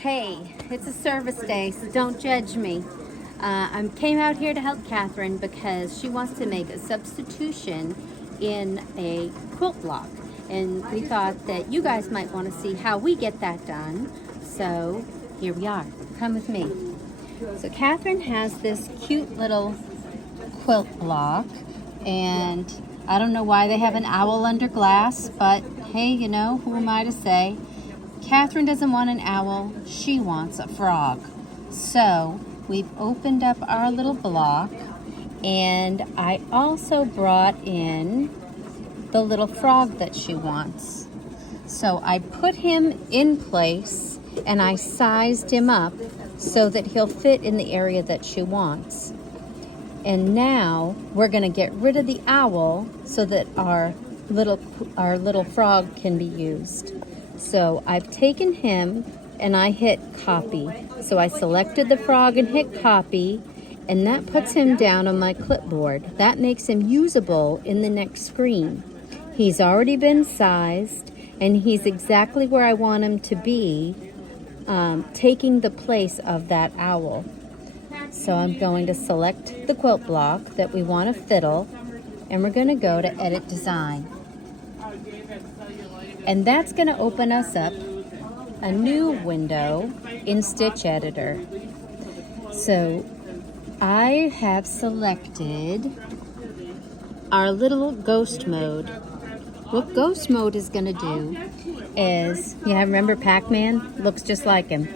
Hey, it's a service day, so don't judge me. I came out here to help Catherine because she wants to make a substitution in a quilt block. And we thought that you guys might want to see how we get that done. So here we are. Come with me. So Catherine has this cute little quilt block, and I don't know why they have an owl under glass, but hey, you know, who am I to say? Catherine doesn't want an owl, she wants a frog. So we've opened up our little block, and I also brought in the little frog that she wants. So I put him in place and I sized him up so that he'll fit in the area that she wants. And now we're going to get rid of the owl so that our little frog can be used. So I've taken him and I hit copy. So I selected the frog and hit copy, and that puts him down on my clipboard. That makes him usable in the next screen. He's already been sized and he's exactly where I want him to be, taking the place of that owl. So I'm going to select the quilt block that we want to fiddle, and we're going to go to Edit Design. And that's going to open us up a new window in Stitch Editor. So I have selected our little ghost mode. What ghost mode is going to do is, remember Pac-Man? Looks just like him.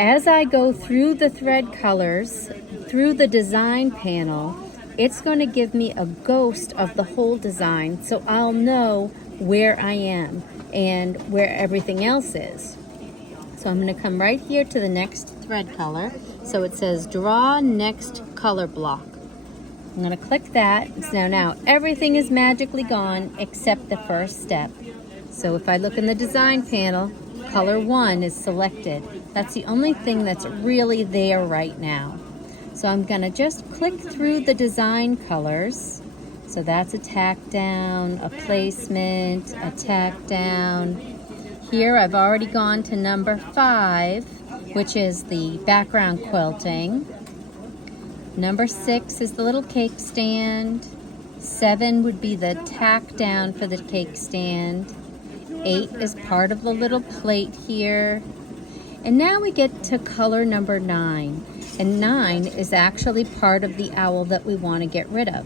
As I go through the thread colors, through the design panel, it's going to give me a ghost of the whole design, so I'll know where I am and where everything else is. So I'm going to come right here to the next thread color. So it says draw next color block. I'm going to click that. So now everything is magically gone except the first step. So if I look in the design panel, color 1 is selected. That's the only thing that's really there right now. So I'm going to just click through the design colors. So that's a tack down, a placement, a tack down. Here I've already gone to number 5, which is the background quilting. Number 6 is the little cake stand. 7 would be the tack down for the cake stand. 8 is part of the little plate here. And now we get to color number 9. And 9 is actually part of the owl that we want to get rid of.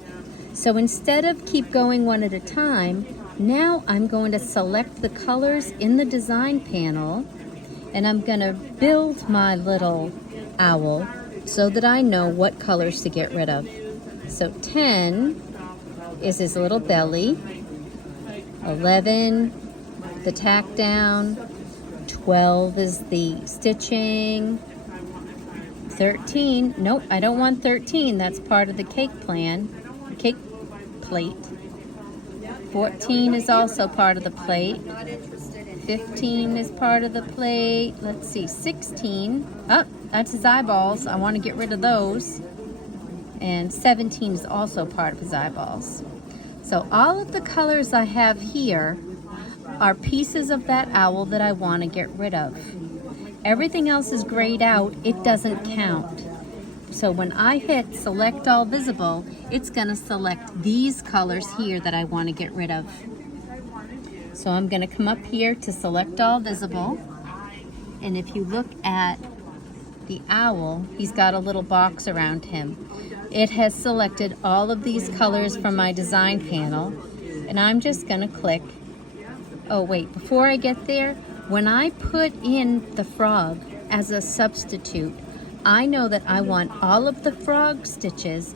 So instead of keep going one at a time, now I'm going to select the colors in the design panel, and I'm going to build my little owl so that I know what colors to get rid of. So 10 is his little belly, 11, the tack down, 12 is the stitching, 13, nope, I don't want 13, that's part of the cake plate. 14 is also part of the plate. 15 is part of the plate. Let's see, 16. Oh, that's his eyeballs. I want to get rid of those. And 17 is also part of his eyeballs. So all of the colors I have here are pieces of that owl that I want to get rid of. Everything else is grayed out. It doesn't count. So when I hit select all visible, it's going to select these colors here that I want to get rid of. So I'm going to come up here to select all visible. And if you look at the owl, he's got a little box around him. It has selected all of these colors from my design panel. And I'm just going to click. Oh wait, before I get there, when I put in the frog as a substitute, I know that I want all of the frog stitches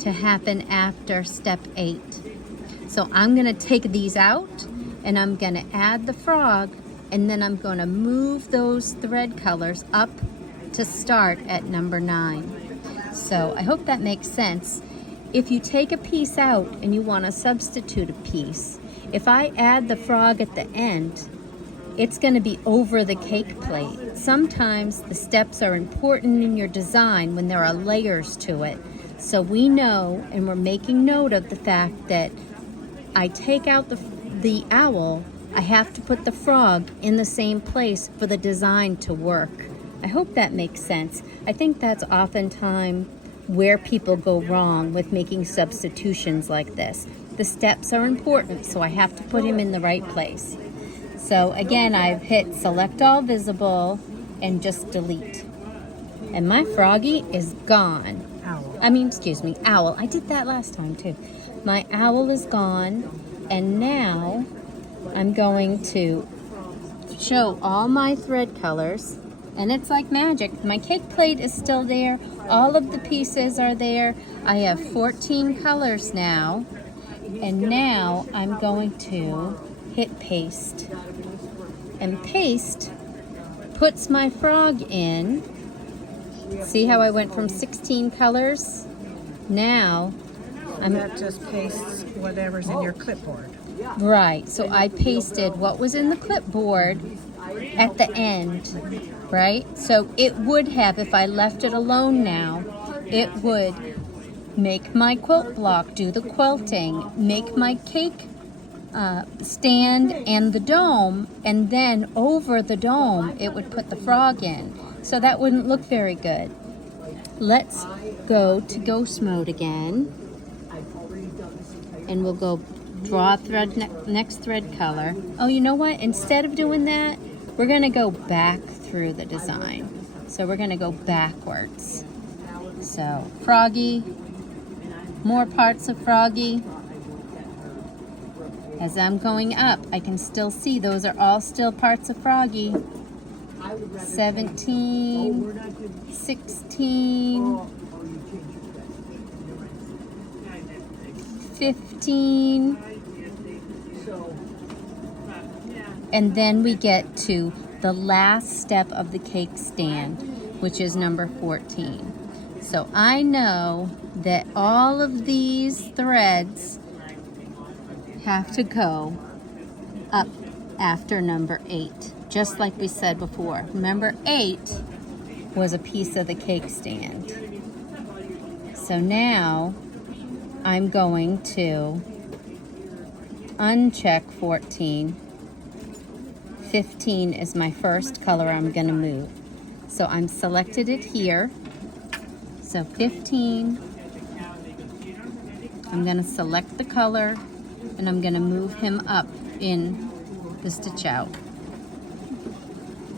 to happen after step 8. So I'm going to take these out and I'm going to add the frog, and then I'm going to move those thread colors up to start at number 9. So I hope that makes sense. If you take a piece out and you want to substitute a piece, if I add the frog at the end, it's going to be over the cake plate. Sometimes the steps are important in your design when there are layers to it. So we know, and we're making note of the fact that I take out the owl, I have to put the frog in the same place for the design to work. I hope that makes sense. I think that's oftentimes where people go wrong with making substitutions like this. The steps are important, so I have to put him in the right place. So again, I've hit select all visible and just delete. And my froggy is gone. Owl. Excuse me, owl. I did that last time too. My owl is gone, and now I'm going to show all my thread colors, and it's like magic. My cake plate is still there. All of the pieces are there. I have 14 colors now, and now I'm going to hit paste. And paste puts my frog in. See how I went from 16 colors? Now That just pastes whatever's in your clipboard. Right, so I pasted what was in the clipboard at the end, right? So it would have, if I left it alone now, it would make my quilt block, do the quilting, make my cake stand and the dome, and then over the dome it would put the frog in. So that wouldn't look very good. Let's go to ghost mode again, and we'll go draw thread, next thread color. Oh, you know what? Instead of doing that, we're going to go back through the design. So we're going to go backwards. So froggy, more parts of froggy. As I'm going up, I can still see those are all still parts of froggy. 17, 16, 15, and then we get to the last step of the cake stand, which is number 14. So I know that all of these threads have to go up after number 8, just like we said before. Remember, 8 was a piece of the cake stand. So now I'm going to uncheck 14. 15 is my first color I'm going to move. So I'm selected it here. So 15, I'm going to select the color, and I'm going to move him up in the stitch out.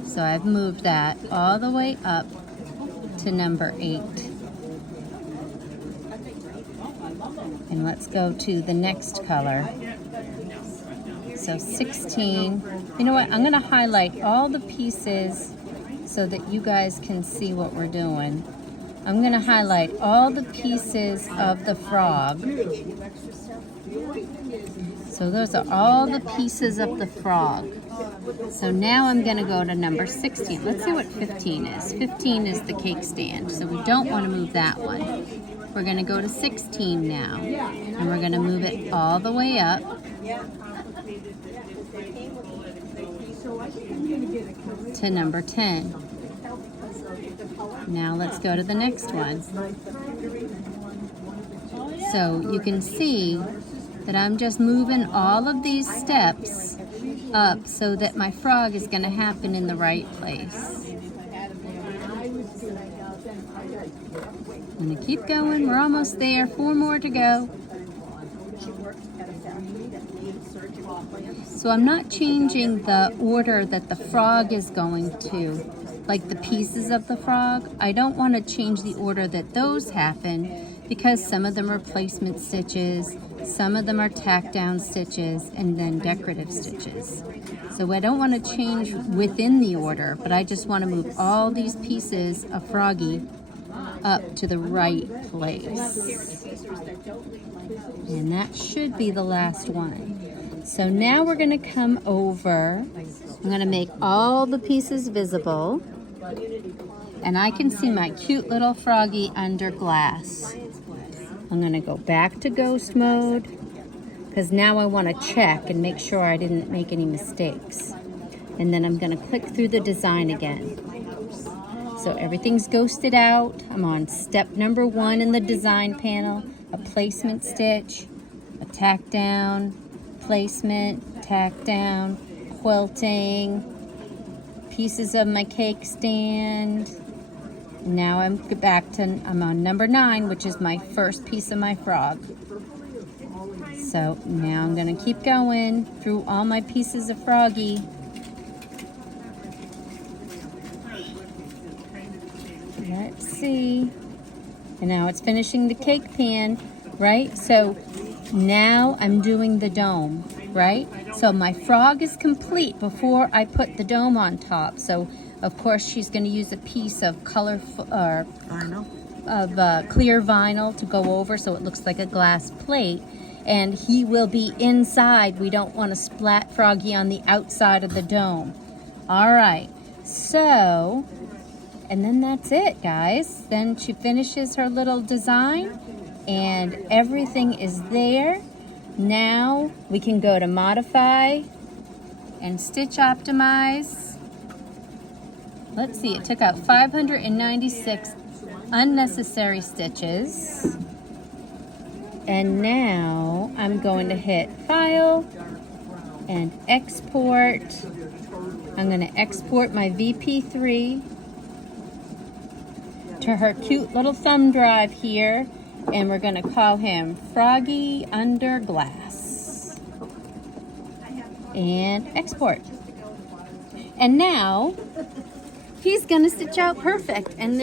So I've moved that all the way up to number 8. And let's go to the next color. So 16. You know what? I'm going to highlight all the pieces so that you guys can see what we're doing. I'm going to highlight all the pieces of the frog. So those are all the pieces of the frog. So now I'm going to go to number 16. Let's see what 15 is. 15 is the cake stand, so we don't want to move that one. We're going to go to 16 now, and we're going to move it all the way up. To number 10. Now let's go to the next one. So you can see that I'm just moving all of these steps up so that my frog is going to happen in the right place. I'm going to keep going. We're almost there. 4 more to go. So I'm not changing the order that the frog is going to, like the pieces of the frog. I don't want to change the order that those happen because some of them are placement stitches, some of them are tack down stitches, and then decorative stitches. So I don't want to change within the order, but I just want to move all these pieces of froggy up to the right place. And that should be the last one. So now we're going to come over. I'm going to make all the pieces visible. And I can see my cute little froggy under glass. I'm going to go back to ghost mode because now I want to check and make sure I didn't make any mistakes. And then I'm going to click through the design again. So everything's ghosted out. I'm on step number 1 in the design panel, a placement stitch, a tack down, placement, tack down, quilting, pieces of my cake stand. Now I'm on number 9, which is my first piece of my frog. So now I'm gonna keep going through all my pieces of froggy. Let's see. And now it's finishing the cake pan, right? So now I'm doing the dome, right? So my frog is complete before I put the dome on top. So of course she's going to use a piece of clear vinyl to go over so it looks like a glass plate. And he will be inside. We don't want to splat Froggy on the outside of the dome. All right, so, and then that's it, guys. Then she finishes her little design and everything is there. Now we can go to modify and stitch optimize. Let's see, it took out 596 unnecessary stitches. And now I'm going to hit File and Export. I'm going to export my VP3 to her cute little thumb drive here. And we're going to call him Froggy Under Glass. And export. And now he's going to stitch out perfect. And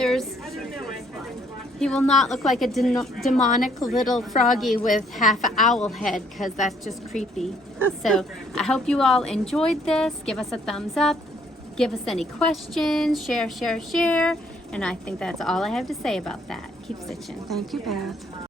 he will not look like a demonic little froggy with half an owl head, because that's just creepy. So I hope you all enjoyed this. Give us a thumbs up. Give us any questions. Share, share, share. And I think that's all I have to say about that. Keep stitching. Thank you, Beth.